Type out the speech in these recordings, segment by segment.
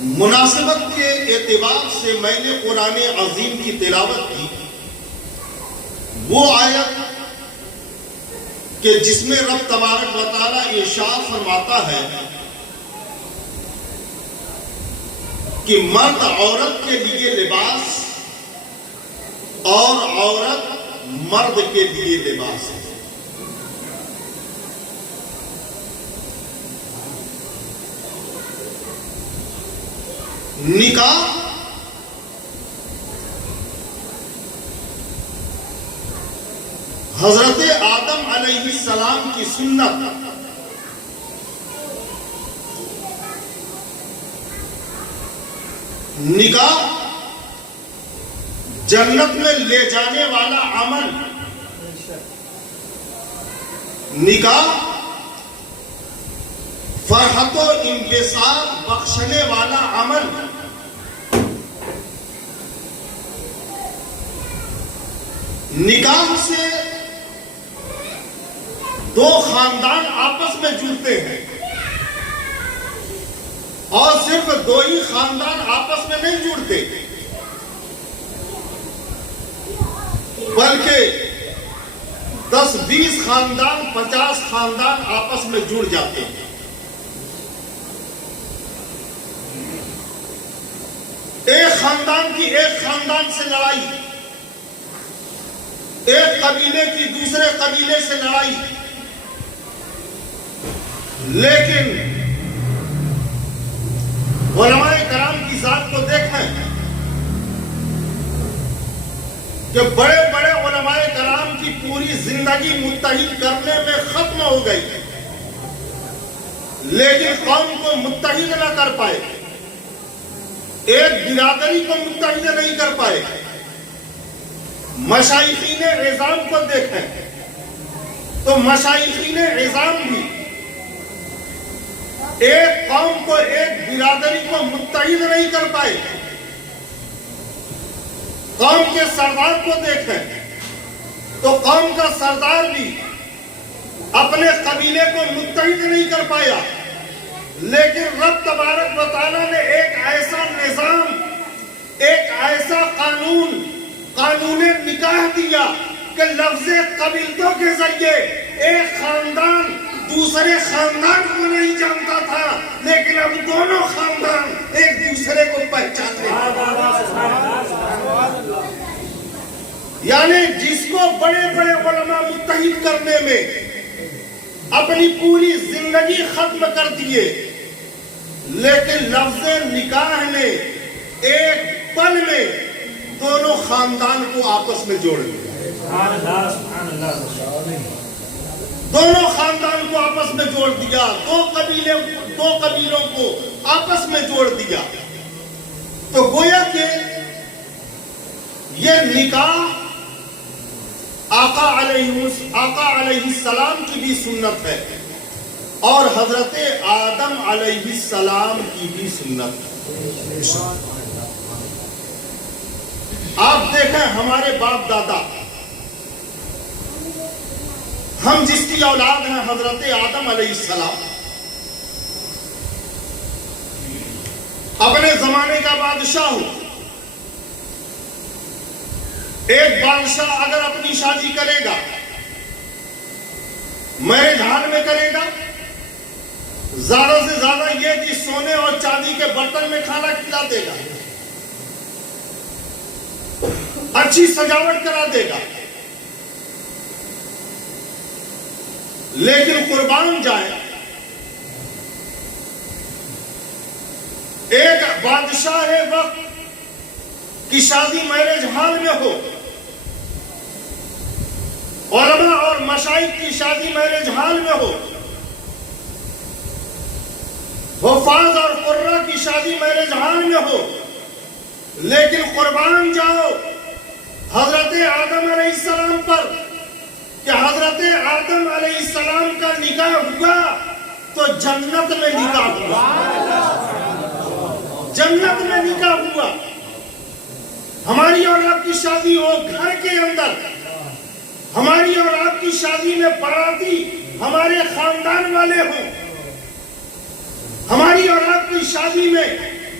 مناسبت کے اعتبار سے میں نے قرآن عظیم کی تلاوت کی، وہ آیت کہ جس میں رب تبارک و تعالی ارشاد فرماتا ہے کہ مرد عورت کے لیے لباس اور عورت مرد کے لیے لباس ہے۔ نکاح حضرت آدم علیہ السلام کی سنت، نکاح جنت میں لے جانے والا عمل، نکاح فرحت و انبساط بخشنے والا عمل، نکاح سے دو خاندان آپس میں جڑتے ہیں، اور صرف دو ہی خاندان آپس میں نہیں جڑتے بلکہ 10-20 خاندان 50 خاندان آپس میں جڑ جاتے ہیں۔ ایک خاندان کی ایک خاندان سے لڑائی، ایک قبیلے کی دوسرے قبیلے سے لڑائی، لیکن علماء کرام کی ذات کو دیکھیں کہ بڑے بڑے علماء کرام کی پوری زندگی متحد کرنے میں ختم ہو گئی، لیکن قوم کو متحد نہ کر پائے، ایک برادری کو متحد نہیں کر پائے۔ مشائخین عظام کو دیکھیں تو مشائخین عظام بھی ایک قوم کو ایک برادری کو متحد نہیں کر پائے۔ قوم کے سردار کو دیکھیں تو قوم کا سردار بھی اپنے قبیلے کو متحد نہیں کر پایا، لیکن رب تبارک و تعالیٰ نے ایک ایسا نظام، ایک ایسا قانون نکاح دیا کہ لفظ قبیلتوں کے ذریعے ایک خاندان دوسرے خاندان کو نہیں جانتا تھا، لیکن اب دونوں خاندان ایک دوسرے کو پہچانتے ہیں۔ یعنی جس کو بڑے بڑے علماء متحد کرنے میں اپنی پوری زندگی ختم کر دیے، لیکن لفظ نکاح نے ایک پل میں دونوں خاندان کو آپس میں جوڑ دیا، دونوں خاندان کو آپس میں جوڑ دیا، دو قبیلوں کو آپس میں جوڑ دیا۔ تو گویا کہ یہ نکاح آقا علیہ السلام کی بھی سنت ہے اور حضرت آدم علیہ السلام کی بھی سنت ہے۔ آپ دیکھیں ہمارے باپ دادا، ہم جس کی اولاد ہیں حضرت آدم علیہ السلام، اپنے زمانے کا بادشاہ ہو، ایک بادشاہ اگر اپنی شادی کرے گا میرج ہال میں کرے گا، زیادہ سے زیادہ یہ کہ سونے اور چاندی کے برتن میں کھانا کھلا دے گا، اچھی سجاوٹ کرا دے گا، لیکن قربان جائے ایک بادشاہ وقت کی شادی میرج ہال میں ہو، علماء اور مشائخ کی شادی میرج ہال میں ہو، حفاظ اور قرہ کی شادی میرج ہال میں ہو، لیکن قربان جاؤ حضرت آدم علیہ السلام پر کہ حضرت آدم علیہ السلام کا نکاح ہوا تو جنت میں نکاح ہوا، جنت میں نکاح ہوا۔ ہماری اور آپ کی شادی ہو گھر کے اندر، ہماری اور آپ کی شادی میں باراتی ہمارے خاندان والے ہوں، ہماری اور آپ کی شادی میں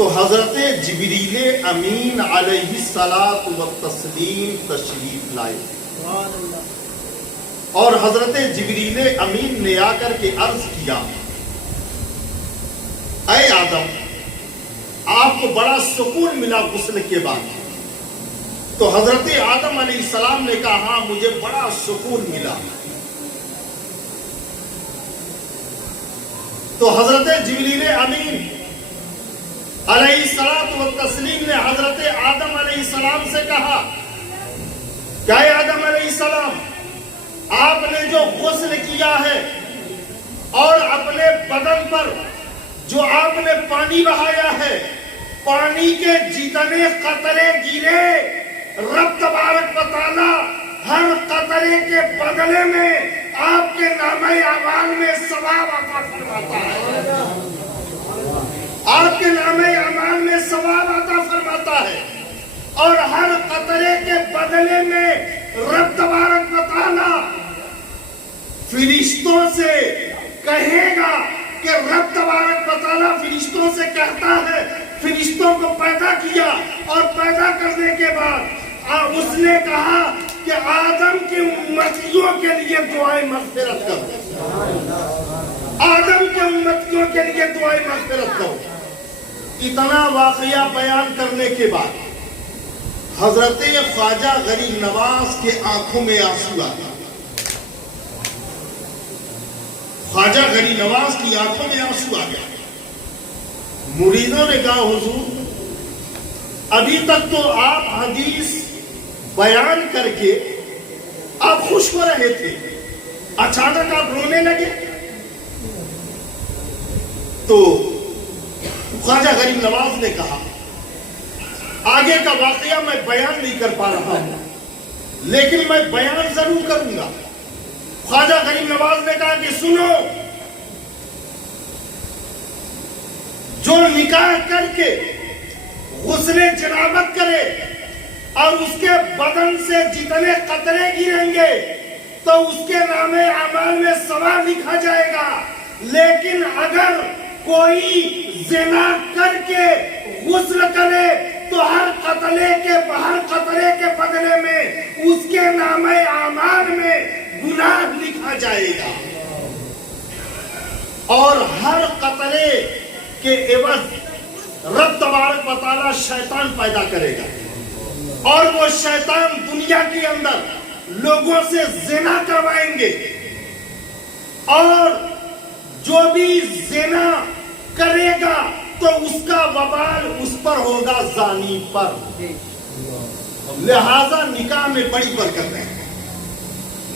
تو حضرت جبریل امین علیہ الصلاۃ والتسلیم تشریف لائے اور حضرت جبریل امین نے آ کر کے عرض کیا، اے آدم، آپ کو بڑا سکون ملا غسل کے بعد؟ تو حضرت آدم علیہ السلام نے کہا، ہاں مجھے بڑا سکون ملا۔ تو حضرت جبریل امین علیہ السلام والتسلیم نے حضرت آدم علیہ السلام سے کہا کہ اے آدم علیہ السلام، آپ نے جو غسل کیا ہے اور اپنے بدن پر جو آپ نے پانی بہایا ہے، پانی کے جتنے قطرے گرے، رب تبارک و تعالی ہر قطرے کے بدلے میں آپ کے نامہ اعمال میں ثواب عطا فرماتا ہے، آپ کے نامہ اعمال میں ثواب عطا فرماتا ہے، اور ہر قطرے کے بدلے میں رب تبارک و تعالی فرشتوں سے کہے گا کہ رب تبارک و تعالی فرشتوں سے کہتا ہے، فرشتوں کو پیدا کیا اور پیدا کرنے کے بعد اس نے کہا کہ آدم کی امتیوں کے لیے دعائیں مغفرت کرو، آدم کے امتیوں کے لیے دعائیں مغفرت کرو۔ اتنا واقعہ بیان کرنے کے بعد حضرت خواجہ غریب نواز کے آنکھوں میں آنسو آ گیا، خواجہ غریب نواز کی آنکھوں میں آنسو آ گیا۔ مریدوں نے کہا، حضور ابھی تک تو آپ حدیث بیان کر کے آپ خوش ہو رہے تھے، اچانک آپ رونے لگے۔ تو خواجہ غریب نواز نے کہا، آگے کا واقعہ میں بیان نہیں کر پا رہا ہوں، لیکن میں بیان ضرور کروں گا۔ خواجہ غریب نواز نے کہا کہ سنو، جو نکاح کر کے غسل جنابت کرے اور اس کے بدن سے جتنے قطرے گریں گے تو اس کے نام اعمال میں ثواب لکھا جائے گا، لیکن اگر کوئی زنا کر کے غسل کرے تو ہر قطرے کے بدلے میں اس کے نام اعمال میں گناہ لکھا جائے گا، اور ہر قطرے کے عوض رب تبارک و تعالی شیطان پیدا کرے گا، اور وہ شیطان دنیا کے اندر لوگوں سے زنا کروائیں گے، اور جو بھی زنا کرے گا تو اس کا وبال اس پر ہوگا، زانی پر۔ لہذا نکاح میں بڑی برکت ہے،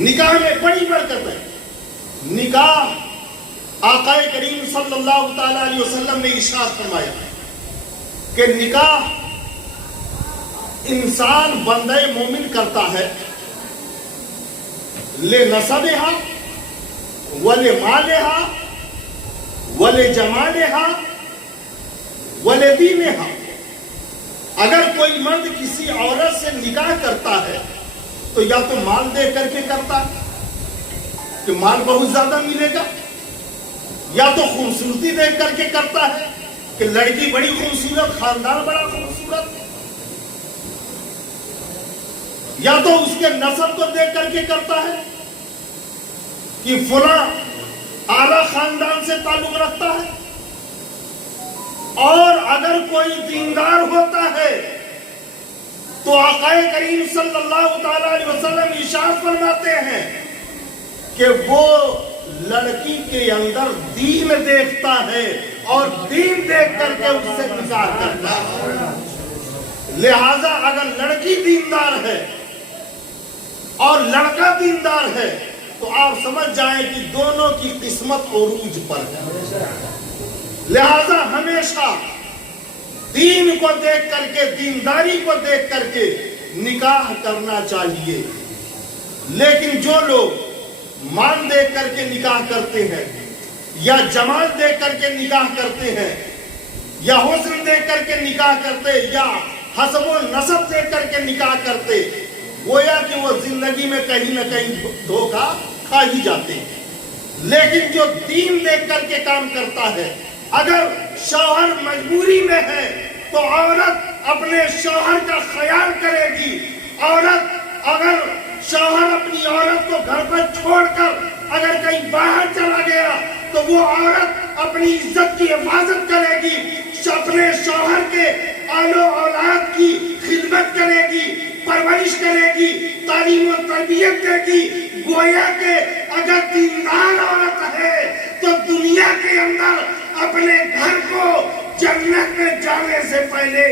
نکاح میں بڑی برکت ہے۔ نکاح آقا کریم صلی اللہ تعالی علیہ وسلم نے ارشاد فرمایا کہ نکاح انسان بندہ مومن کرتا ہے لنسبہا ولمالہا ولجمالہا ولدینہا۔ اگر کوئی مرد کسی عورت سے نکاح کرتا ہے تو یا تو مال دے کر کے کرتا ہے کہ مال بہت زیادہ ملے گا، یا تو خوبصورتی دیکھ کر کے کرتا ہے کہ لڑکی بڑی خوبصورت، خاندان بڑا خوبصورت، یا تو اس کے نسب کو دیکھ کر کے کرتا ہے کہ فلاں اعلیٰ خاندان سے تعلق رکھتا ہے، اور اگر کوئی دیندار ہوتا ہے تو آقا کریم صلی اللہ تعالی علیہ وسلم ارشاد فرماتے ہیں کہ وہ لڑکی کے اندر دین دیکھتا ہے اور دین دیکھ کر کے اس سے نکاح کرتا ہے۔ لہذا اگر لڑکی دیندار ہے اور لڑکا دیندار ہے تو آپ سمجھ جائیں کہ دونوں کی قسمت عروج پر ہے۔ لہذا ہمیشہ دین کو دیکھ کر کے، دینداری کو دیکھ کر کے نکاح کرنا چاہیے۔ لیکن جو لوگ مان دیکھ کر کے نکاح کرتے ہیں، یا جمال دیکھ کر کے نکاح کرتے ہیں، یا حسن دیکھ کر کے نکاح کرتے، یا حسب و نسب دیکھ کر کے نکاح کرتے، گویا کہ وہ زندگی میں کہیں نہ کہیں دھوکہ کھا ہی جاتے ہیں۔ لیکن جو دین دیکھ کر کے کام کرتا ہے، اگر شوہر مجبوری میں ہے تو عورت اپنے شوہر کا خیال کرے گی. عورت اگر شوہر اپنی عورت کو گھر پر چھوڑ کر اگر کہیں باہر چلا گیا تو وہ عورت اپنی عزت کی حفاظت کرے گی, اپنے شوہر کے آل و اولاد کی خدمت کرے گی, پرورش کرے گی, تعلیم و تربیت دے گی. گویا کہ اگر دیندار عورت ہے تو دنیا کے اندر اپنے گھر کو جنت میں جانے سے پہلے